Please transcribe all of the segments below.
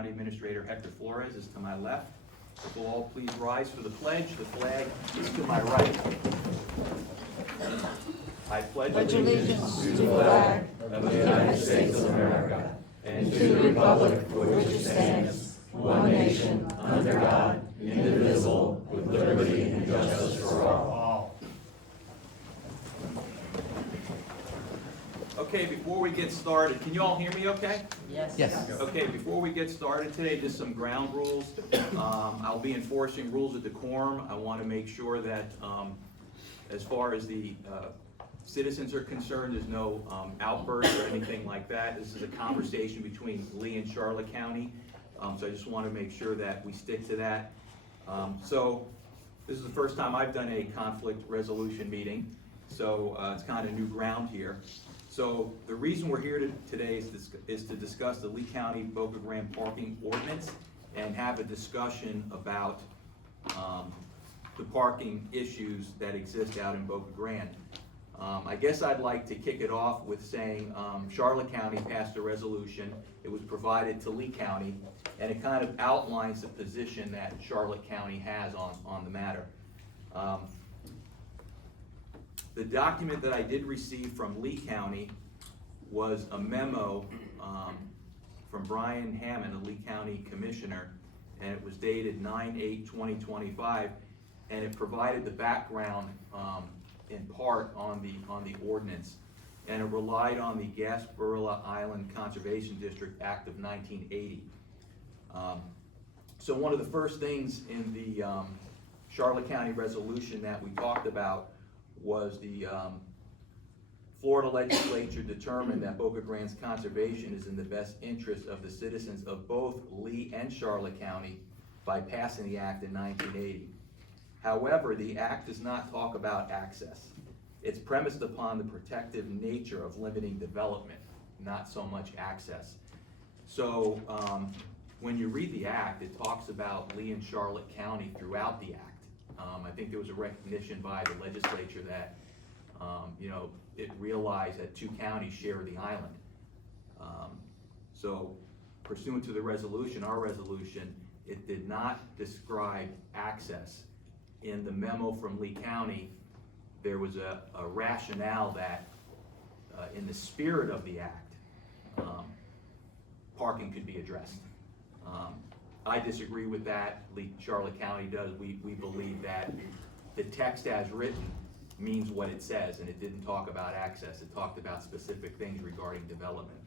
County Administrator Hector Flores is to my left. If you'll all please rise for the pledge. The flag is to my right. I pledge allegiance to the flag of the United States of America and to the republic for which it stands, one nation, under God, indivisible, with liberty and justice for all. Okay, before we get started, can you all hear me okay? Yes. Okay, before we get started today, just some ground rules. I'll be enforcing rules of decorum. I want to make sure that as far as the citizens are concerned, there's no outbursts or anything like that. This is a conversation between Lee and Charlotte County, so I just want to make sure that we stick to that. So this is the first time I've done a conflict resolution meeting, so it's kind of new ground here. So the reason we're here today is to discuss the Lee County Boca Grande parking ordinance and have a discussion about the parking issues that exist out in Boca Grande. I guess I'd like to kick it off with saying Charlotte County passed a resolution. It was provided to Lee County, and it kind of outlines the position that Charlotte County has on the matter. The document that I did receive from Lee County was a memo from Brian Hammond, a Lee County Commissioner, and it was dated 9/8/2025, and it provided the background in part on the ordinance, and it relied on the Gasparilla Island Conservation District Act of 1980. So one of the first things in the Charlotte County resolution that we talked about was the Florida legislature determined that Boca Grande's conservation is in the best interest of the citizens of both Lee and Charlotte County by passing the act in 1980. However, the act does not talk about access. It's premised upon the protective nature of limiting development, not so much access. So when you read the act, it talks about Lee and Charlotte County throughout the act. I think there was a recognition by the legislature that, it realized that two counties share the island. So pursuant to the resolution, our resolution, it did not describe access. In the memo from Lee County, there was a rationale that in the spirit of the act, parking could be addressed. I disagree with that. Charlotte County does. We believe that the text as written means what it says, and it didn't talk about access. It talked about specific things regarding development.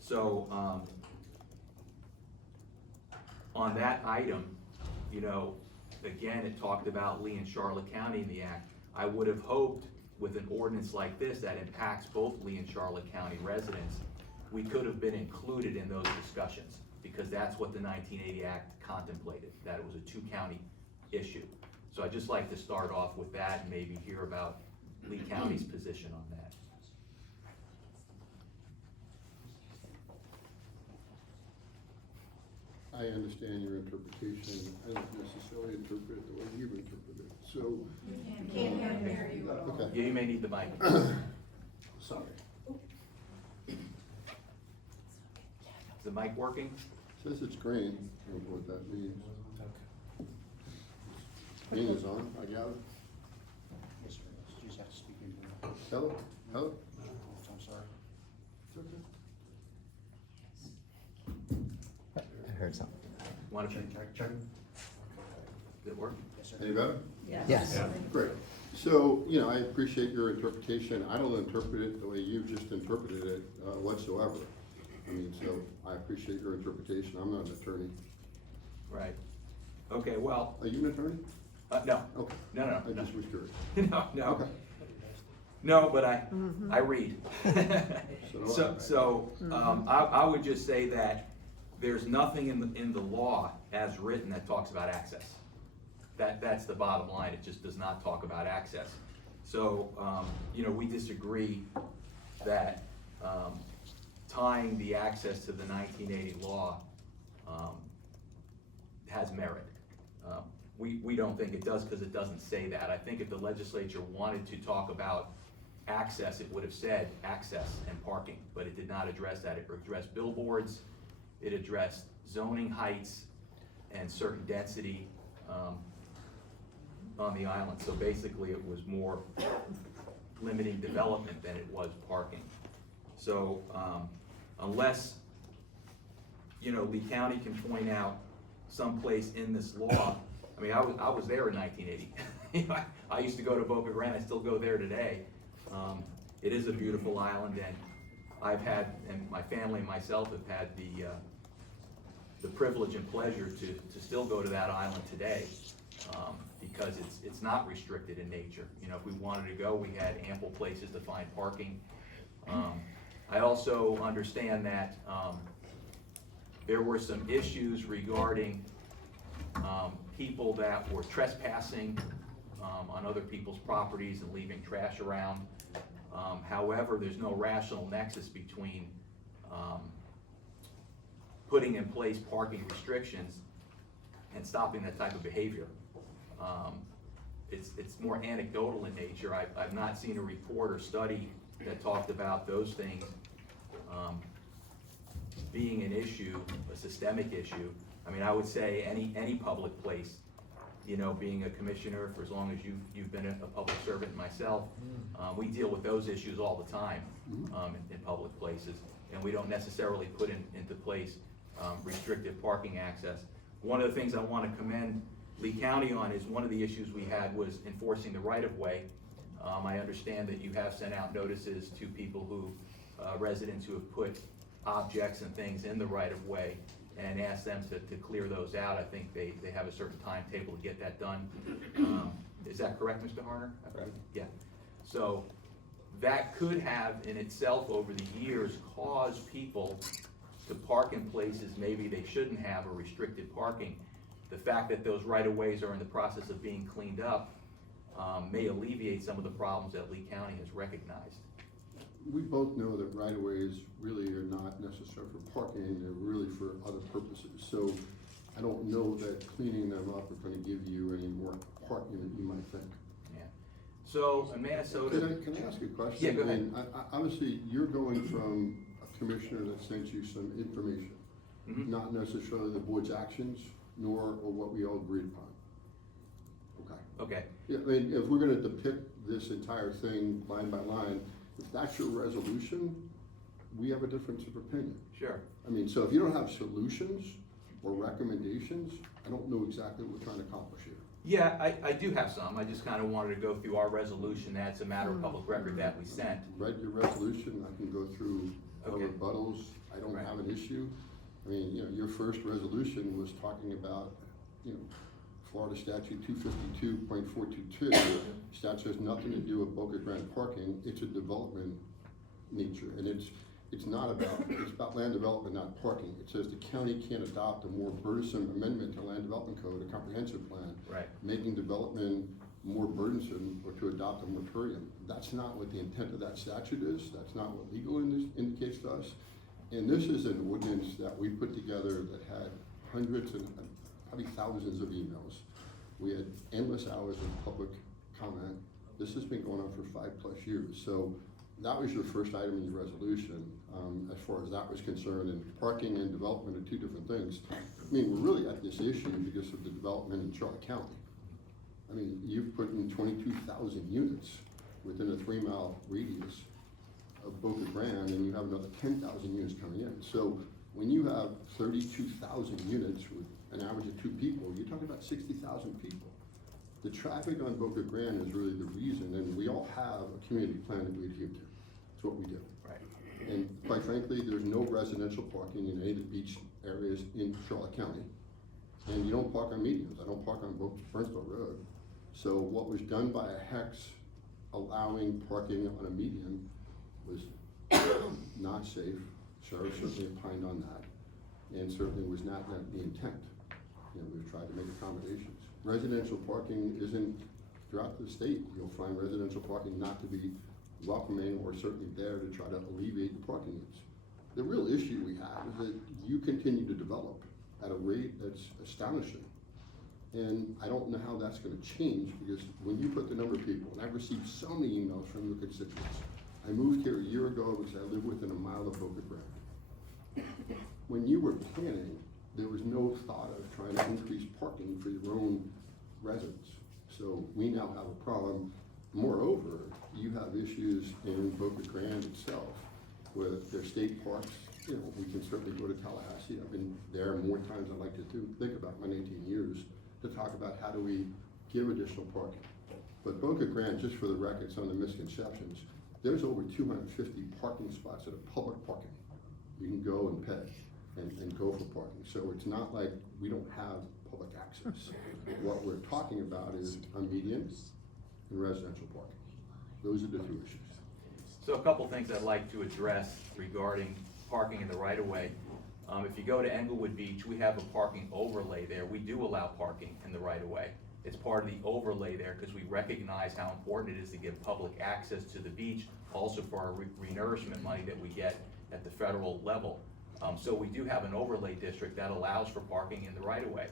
So on that item, again, it talked about Lee and Charlotte County in the act. I would have hoped with an ordinance like this that impacts both Lee and Charlotte County residents, we could have been included in those discussions, because that's what the 1980 Act contemplated, that it was a two-county issue. So I'd just like to start off with that and maybe hear about Lee County's position on that. I understand your interpretation. I don't necessarily interpret it the way you interpret it. So, Can't hear you. okay. Yeah, you may need the mic. Sorry. Is the mic working? Says it's green. I don't know what that means. Green is on, I gather. Yes, sir. You just have to speak into it. Hello? Hello? I'm sorry. It's okay. I heard something. Want to, Check. did it work? Yes, sir. Any better? Yes. Great. So, I appreciate your interpretation. I don't interpret it the way you just interpreted it whatsoever. So I appreciate your interpretation. I'm not an attorney. Right. Okay, well, Are you an attorney? no. Okay. No. I just was curious. No. Okay. No, but I read. So So I would just say that there's nothing in the law as written that talks about access. That's the bottom line. It just does not talk about access. So we disagree that tying the access to the 1980 law has merit. We don't think it does, because it doesn't say that. I think if the legislature wanted to talk about access, it would have said access and parking, but it did not address that. It addressed billboards, it addressed zoning heights and certain density, on the island. So basically, it was more limiting development than it was parking. So, unless, Lee County can point out someplace in this law, I mean, I was there in 1980. I used to go to Boca Grande, I still go there today. It is a beautiful island, and and my family and myself have had the privilege and pleasure to still go to that island today, because it's not restricted in nature. If we wanted to go, we had ample places to find parking. I also understand that there were some issues regarding people that were trespassing on other people's properties and leaving trash around. However, there's no rational nexus between putting in place parking restrictions and stopping that type of behavior. It's more anecdotal in nature. I've not seen a report or study that talked about those things being an issue, a systemic issue. I mean, I would say any public place, being a commissioner for as long as you've been a public servant myself, we deal with those issues all the time in public places, and we don't necessarily put into place restrictive parking access. One of the things I want to commend Lee County on is one of the issues we had was enforcing the right-of-way. I understand that you have sent out notices to people residents who have put objects and things in the right-of-way and asked them to clear those out. I think they have a certain timetable to get that done. Is that correct, Mr. Harner? Right. Yeah. So that could have in itself over the years caused people to park in places maybe they shouldn't have, or restricted parking. The fact that those right-of-ways are in the process of being cleaned up may alleviate some of the problems that Lee County has recognized. We both know that right-of-ways really are not necessary for parking, they're really for other purposes. So I don't know that cleaning them up are gonna give you any more parking than you might think. Yeah. So in Minnesota. Can I ask you a question? Yeah, go ahead. I mean, obviously, you're going from a commissioner that sent you some information, Mhm. not necessarily the board's actions, nor what we all agreed upon. Okay. Okay. Yeah, I mean, if we're gonna depict this entire thing line by line, if that's your resolution, we have a difference of opinion. Sure. I mean, so if you don't have solutions or recommendations, I don't know exactly what we're trying to accomplish here. Yeah, I do have some. I just kind of wanted to go through our resolution. That's a matter of public record that we sent. Read your resolution, I can go through our Okay. rebuttals, I don't Right. have an issue. I mean, your first resolution was talking about, Florida statute 252.422. Statute has nothing to do with Boca Grande parking, it's a development nature, and it's about land development, not parking. It says the county can't adopt a more burdensome amendment to land development code, a comprehensive plan. Right. Making development more burdensome or to adopt a moratorium. That's not what the intent of that statute is, that's not what legal indicates to us. And this is an ordinance that we put together that had hundreds and probably thousands of emails. We had endless hours of public comment. This has been going on for 5+ years. So that was your first item in your resolution, as far as that was concerned. And parking and development are two different things. I mean, we're really at this issue because of the development in Charlotte County. I mean, you've put in 22,000 units within a 3-mile radius of Boca Grande, and you have another 10,000 units coming in. So when you have 32,000 units with an average of 2 people, you're talking about 60,000 people. The traffic on Boca Grande is really the reason, and we all have a community plan that we adhere to. It's what we do. Right. And quite frankly, there's no residential parking in any of the beach areas in Charlotte County. And you don't park on medians. I don't park on Burnsville Road. So what was done by a hex allowing parking on a median was not safe. Sheriff certainly opined on that, and certainly was not the intent. We've tried to make accommodations. Residential parking isn't, throughout the state, you'll find residential parking not to be welcoming or certainly there to try to alleviate the parking needs. The real issue we have is that you continue to develop at a rate that's astonishing. And I don't know how that's gonna change, because when you put the number of people, and I've received so many emails from your constituents. I moved here a year ago because I live within a mile of Boca Grande. When you were planning there was no thought of trying to increase parking for your own residents. So we now have a problem. Moreover, you have issues in Boca Grande itself with their state parks. You know, we can certainly go to Tallahassee. I've been there more times than I'd like to think about my 18 years to talk about how do we give additional parking. But Boca Grande, just for the record, some of the misconceptions, there's over 250 parking spots that are public parking. You can go and pay and go for parking. So it's not like we don't have public access. What we're talking about is a median and residential parking. Those are the two issues. So a couple things I'd like to address regarding parking in the right-of-way. If you go to Englewood Beach, we have a parking overlay there. We do allow parking in the right-of-way. It's part of the overlay there because we recognize how important it is to give public access to the beach, also for our renourishment money that we get at the federal level. So we do have an overlay district that allows for parking in the right-of-way.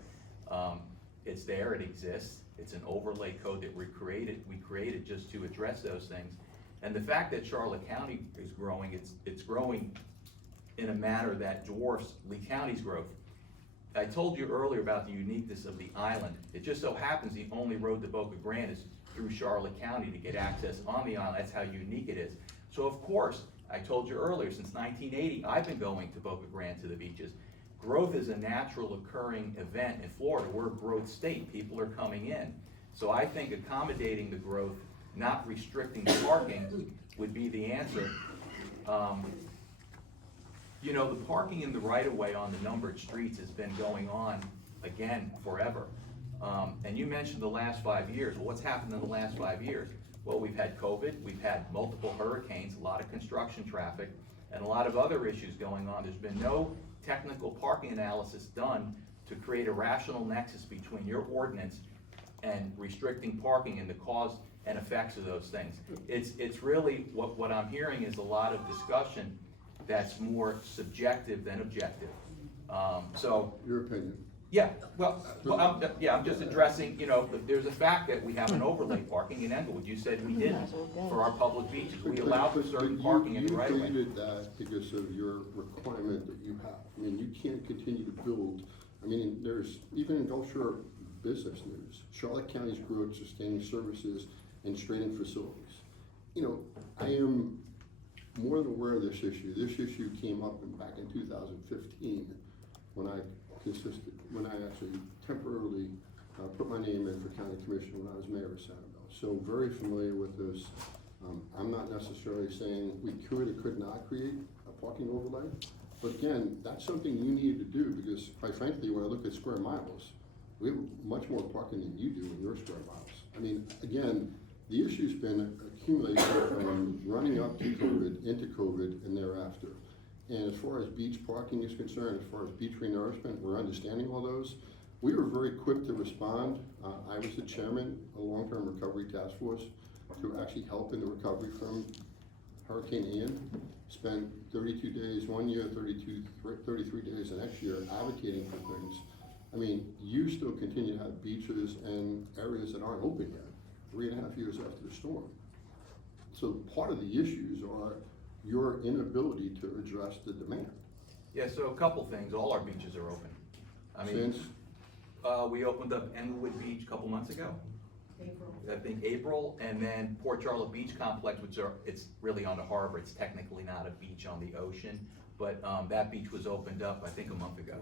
It's there, it exists. It's an overlay code that we created just to address those things. And the fact that Charlotte County is growing, it's growing in a manner that dwarfs Lee County's growth. I told you earlier about the uniqueness of the island. It just so happens the only road to Boca Grande is through Charlotte County to get access on the island. That's how unique it is. So of course, I told you earlier, since 1980, I've been going to Boca Grande to the beaches. Growth is a natural occurring event in Florida. We're a growth state. People are coming in. So I think accommodating the growth, not restricting the parking, would be the answer. You know, the parking in the right-of-way on the numbered streets has been going on, again, forever. And you mentioned the last 5 years. Well, what's happened in the last 5 years? Well, we've had COVID, we've had multiple hurricanes, a lot of construction traffic, and a lot of other issues going on. There's been no technical parking analysis done to create a rational nexus between your ordinance and restricting parking and the cause and effects of those things. It's really, what I'm hearing is a lot of discussion that's more subjective than objective. So, Your opinion. yeah, I'm just addressing, you know, there's a fact that we have an overlay parking in Englewood. You said we didn't for our public beaches. We allow for certain parking in the right of way. You created that because of your requirement that you have. I mean, you can't continue to build. I mean, there's, even in Gulf Shore business news, Charlotte County's growth, sustaining services, and straining facilities. You know, I am more than aware of this issue. This issue came up back in 2015 when I actually temporarily put my name in for county commission when I was mayor of Sanibel. So very familiar with this. I'm not necessarily saying we could or could not create a parking overlay, but again, that's something you need to do because quite frankly, when I look at square miles, we have much more parking than you do in your square miles. I mean, again, the issue's been accumulated from running up to COVID, into COVID, and thereafter. And as far as beach parking is concerned, as far as beach renourishment, we're understanding all those. We were very quick to respond. I was the chairman of the Long-Term Recovery Task Force to actually help in the recovery from Hurricane Ian. Spent 32 days one year, 33 days the next year advocating for things. I mean, you still continue to have beaches and areas that aren't open yet, 3.5 years after the storm. So part of the issues are your inability to address the demand. Yeah, so a couple things. All our beaches are open. I mean, Since, we opened up Englewood Beach a couple months ago. I think April, and then Port Charlotte Beach Complex, it's really on the harbor. It's technically not a beach on the ocean, but that beach was opened up, I think, a month ago.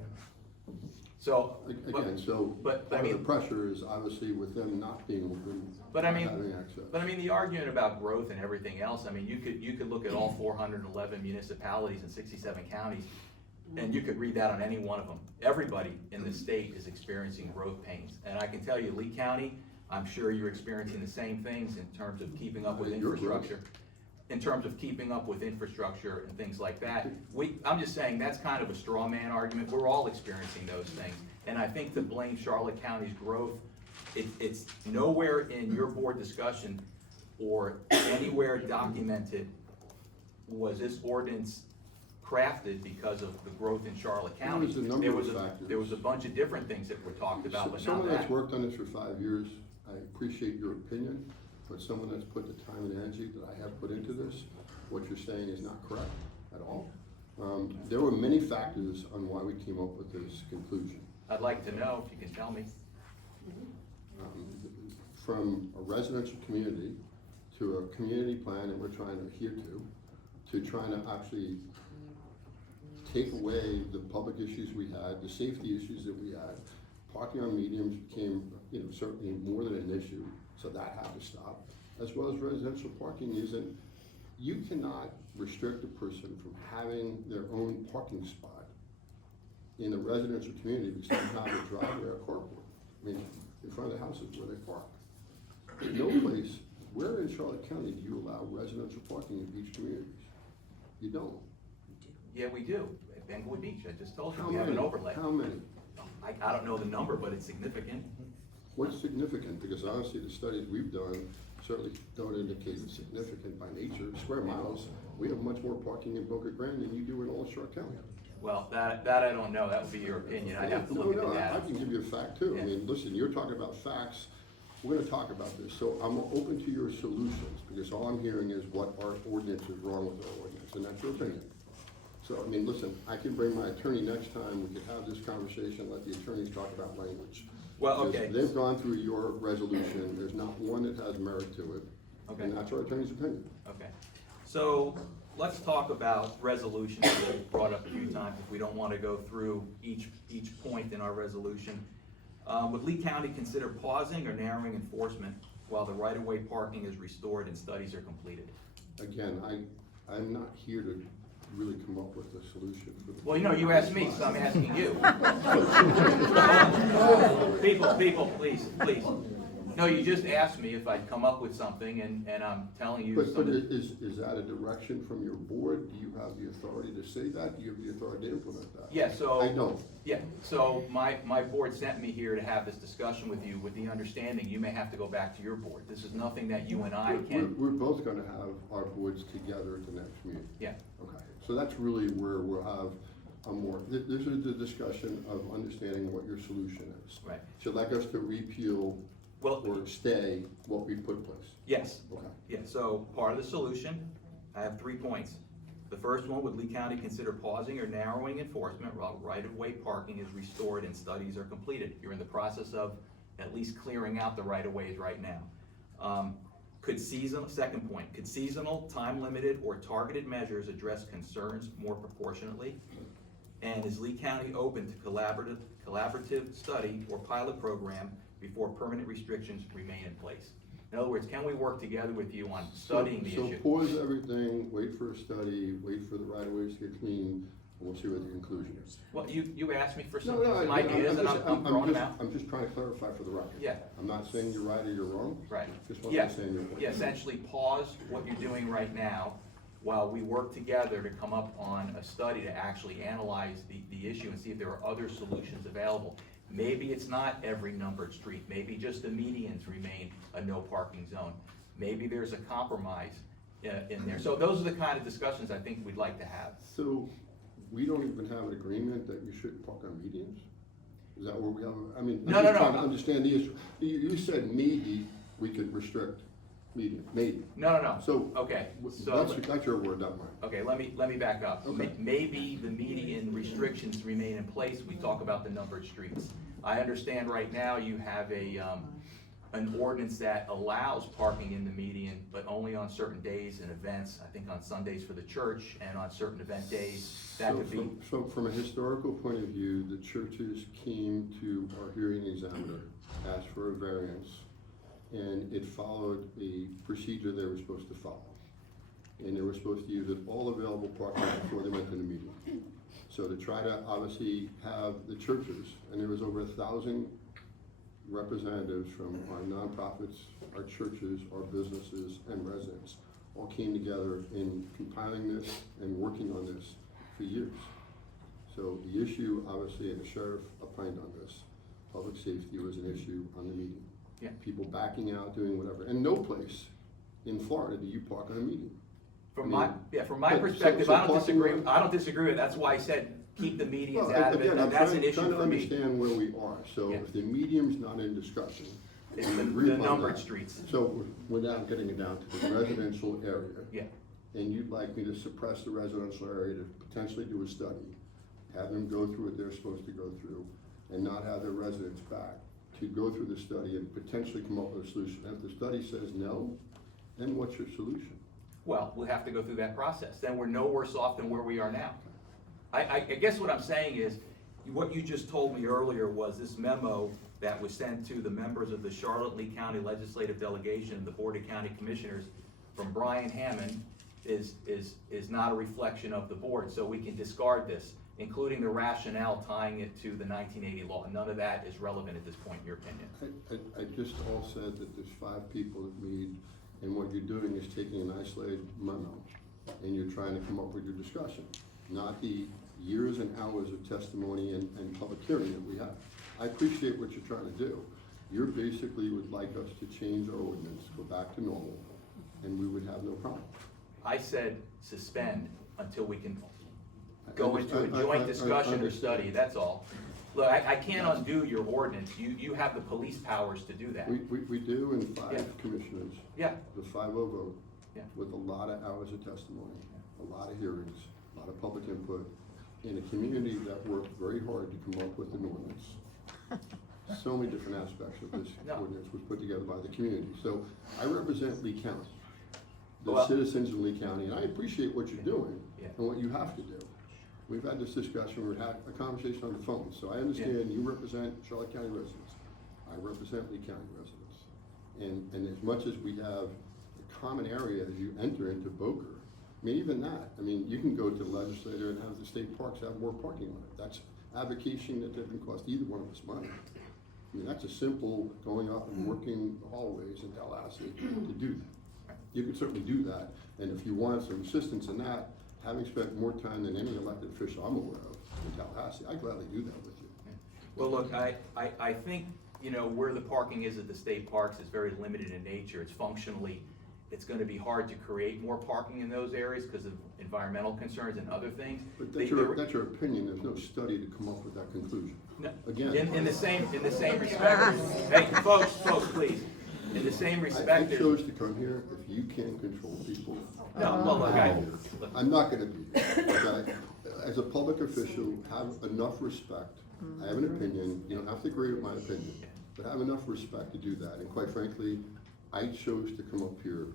So, again, but part I mean, of the pressure is obviously with them not being open, But I not mean, having access. but I mean, the argument about growth and everything else, I mean, you could look at all 411 municipalities in 67 counties, and you could read that on any one of them. Everybody in the state is experiencing growth pains. And I can tell you, Lee County, I'm sure you're experiencing the same things in terms of keeping up with Your growth. infrastructure. In terms of keeping up with infrastructure and things like that. I'm just saying that's kind of a straw man argument. We're all experiencing those things. And I think to blame Charlotte County's growth, it's nowhere in your board discussion or anywhere documented was this ordinance crafted because of the growth in Charlotte County. There was a number of factors. There was a bunch of different things that were talked about, but not Someone that. that's worked on this for 5 years, I appreciate your opinion, but someone that's put the time and energy that I have put into this, what you're saying is not correct at all. There were many factors on why we came up with this conclusion. I'd like to know if you can tell me. From a residential community to a community plan that we're trying to adhere to trying to actually take away the public issues we had, the safety issues that we had. Parking on mediums became, certainly more than an issue, so that had to stop. As well as residential parking isn't, you cannot restrict a person from having their own parking spot in a residential community because they have a driveway or carport. I mean, in front of the houses where they park. In no place, where in Charlotte County do you allow residential parking in beach communities? You don't. Yeah, we do, at Bangwood Beach, I just told you, How we have many? an overlay. How many? I don't know the number, but it's significant. What's significant? Because honestly, the studies we've done certainly don't indicate it's significant by nature. Square miles, we have much more parking in Boca Grande than you do in all of Charlotte County. Well, that I don't know, that would be your opinion, I'd have to look at the No, I data. can give you a fact too. I Yeah. mean, listen, you're talking about facts, we're gonna talk about this. So I'm open to your solutions, because all I'm hearing is what our ordinance is wrong with our ordinance, and that's your opinion. So, I mean, listen, I can bring my attorney next time, we could have this conversation, let the attorneys talk about language. Well, Because okay. they've gone through your resolution, there's not one that has merit to it. Okay. And that's our attorney's opinion. Okay, so let's talk about resolutions that we've brought up a few times, if we don't want to go through each point in our resolution. Would Lee County consider pausing or narrowing enforcement while the right-of-way parking is restored and studies are completed? Again, I'm not here to really come up with a solution for the. Well, you asked me, so I'm asking you. People, please. No, you just asked me if I'd come up with something, and I'm telling you But something. is that a direction from your board? Do you have the authority to say that? Do you have the authority to implement that? Yeah, so. I don't. Yeah, so my board sent me here to have this discussion with you, with the understanding you may have to go back to your board. This is nothing that you and I can. We're both gonna have our boards together at the next meeting. Yeah, Okay, so that's really where we'll have a more, this is the discussion of understanding what your solution is. right. So like us to repeal Well, or stay what we put in place. yes, Okay. yeah, so part of the solution, I have 3 points. The first one, would Lee County consider pausing or narrowing enforcement while right-of-way parking is restored and studies are completed? You're in the process of at least clearing out the right-of-ways right now. Second point, could seasonal, time-limited, or targeted measures address concerns more proportionately? And is Lee County open to collaborative study or pilot program before permanent restrictions remain in place? In other words, can we work together with you on studying the issue? So pause everything, wait for a study, wait for the right-of-ways to get clean, and we'll see what the conclusion is. Well, you asked me for some No, some ideas, and I'm throwing them out. I'm just trying to clarify for the record. Yeah. I'm not saying you're right or you're wrong. Right. Just want to Yeah, understand your point. yeah, essentially pause what you're doing right now while we work together to come up on a study to actually analyze the issue and see if there are other solutions available. Maybe it's not every numbered street, maybe just the medians remain a no parking zone. Maybe there's a compromise in there. So those are the kind of discussions I think we'd like to have. So, we don't even have an agreement that you shouldn't park on medians? Is that where we have, I mean, I'm No, just no. trying to understand the issue. You said maybe we could restrict median, maybe. No. So, Okay, so. that's your word, not mine. Okay, let me back up. Okay. Maybe the median restrictions remain in place, we talk about the numbered streets. I understand right now you have an ordinance that allows parking in the median, but only on certain days and events, I think on Sundays for the church and on certain event days, that could be. So from a historical point of view, the churches came to our hearing examiner, asked for a variance, and it followed a procedure they were supposed to follow. And they were supposed to use all available parking before they went to the meeting. So to try to obviously have the churches, and there was over 1,000 representatives from our nonprofits, our churches, our businesses, and residents, all came together in compiling this and working on this for years. So the issue, obviously, and the sheriff opined on this, public safety was an issue on the meeting. Yeah. People backing out, doing whatever, and no place in Florida do you park on a meeting. From I my, mean, yeah, from my so- perspective, so I don't parking disagree, lot- I don't disagree with it, that's why I said, keep the medians Well, out of it, again, I'm and that's an trying issue to for me. understand where we are, so Yeah. if the medium's not in discussion. It's we the agree upon numbered that. streets. So without getting it down to the residential area. Yeah, and you'd like me to suppress the residential area to potentially do a study, have them go through what they're supposed to go through, and not have their residents back, to go through the study and potentially come up with a solution. And if the study says no, then what's your solution? Well, we'll have to go through that process. Then we're no worse off than where we are now. I guess what I'm saying is, what you just told me earlier was this memo that was sent to the members of the Charlotte-Lee County Legislative Delegation and the Board of County Commissioners from Brian Hammond is not a reflection of the board, so we can discard this, including the rationale tying it to the 1980 law. None of that is relevant at this point, in your opinion. I just all said that there's 5 people that meet, and what you're doing is taking an isolated memo, and you're trying to come up with your discussion, not the years and hours of testimony and public hearing that we have. I appreciate what you're trying to do. You basically would like us to change our ordinance, go back to normal, and we would have no problem. I said suspend until we can go into a joint discussion or study, that's all. Look, I can't undo your ordinance. You have the police powers to do that. We do, and 5 Yeah. commissioners, Yeah, the 5-0 vote, Yeah. with a lot of hours of testimony, a lot of hearings, a lot of public input, in a community that worked very hard to come up with an ordinance. So many different aspects of this No. ordinance was put together by the community. So I represent Lee County, the Well- citizens of Lee County, and I appreciate what you're doing Yeah. and what you have to do. We've had this discussion, we've had a conversation on the phone, so I understand you represent Charlotte County residents. I represent Lee County residents. And as much as we have a common area as you enter into Boca, I mean, even that, I mean, you can go to the legislature and have the state parks have more parking on it. That's avocation that doesn't cost either one of us money. I mean, that's a simple going up and working the hallways in Tallahassee to do that. You can certainly do that, and if you want some assistance in that, having spent more time than any elected official I'm aware of in Tallahassee, I'd gladly do that with you. well, look, I think, you know, where the parking is at the state parks is very limited in nature. It's functionally, it's gonna be hard to create more parking in those areas because of environmental concerns and other things. But They- that's your opinion, there's no study to come up with that conclusion. No, Again. in the same respect, hey, folks, please, in the same I respect, chose to come here, if you can't control people. no, well, look, I'm not gonna be, okay? As a public official, have enough respect. I have an opinion, you don't have to agree with my opinion, but have enough respect to do that. And quite frankly, I chose to come up here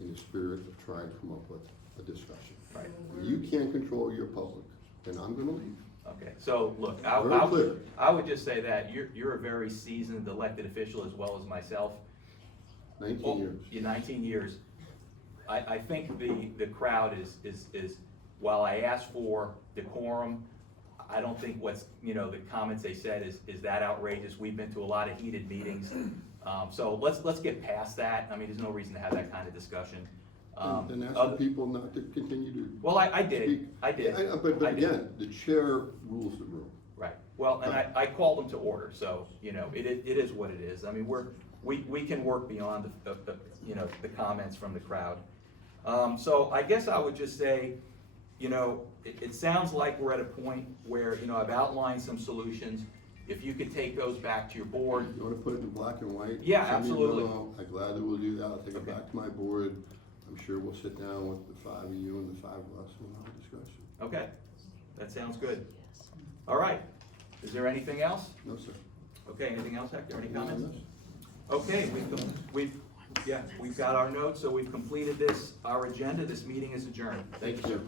in the spirit of trying to come up with a discussion. right, If you can't control your public, then I'm gonna leave. okay, so, look, Very clear. I would just say that you're a very seasoned elected official as well as myself. 19 years. Yeah, 19 years. I think the crowd is, while I asked for decorum, I don't think what's, you know, the comments they said is that outrageous. We've been to a lot of heated meetings. So let's get past that. I mean, there's no reason to have that kind of discussion. And ask other- the people not to continue to. Well, I did, speak. I did. But I did. again, the chair rules the room. Right, well, and I called them to order, so, you know, it is what it is. I mean, we can work beyond the, you know, the comments from the crowd. So I guess I would just say, you know, it sounds like we're at a point where, you know, I've outlined some solutions. If you could take those back to your board, You wanna put it in black and white? Yeah, Send me a absolutely. memo. I gladly will do that, I'll take it Okay. back to my board. I'm sure we'll sit down with the 5 of you and the 5 of us and we'll have a discussion. okay, that sounds good. All right, is there anything else? No, sir. Okay, anything else, Hector, any Anything on comments? this? Okay, we've got our notes, so we've completed our agenda. This meeting is adjourned. Thank you, sir.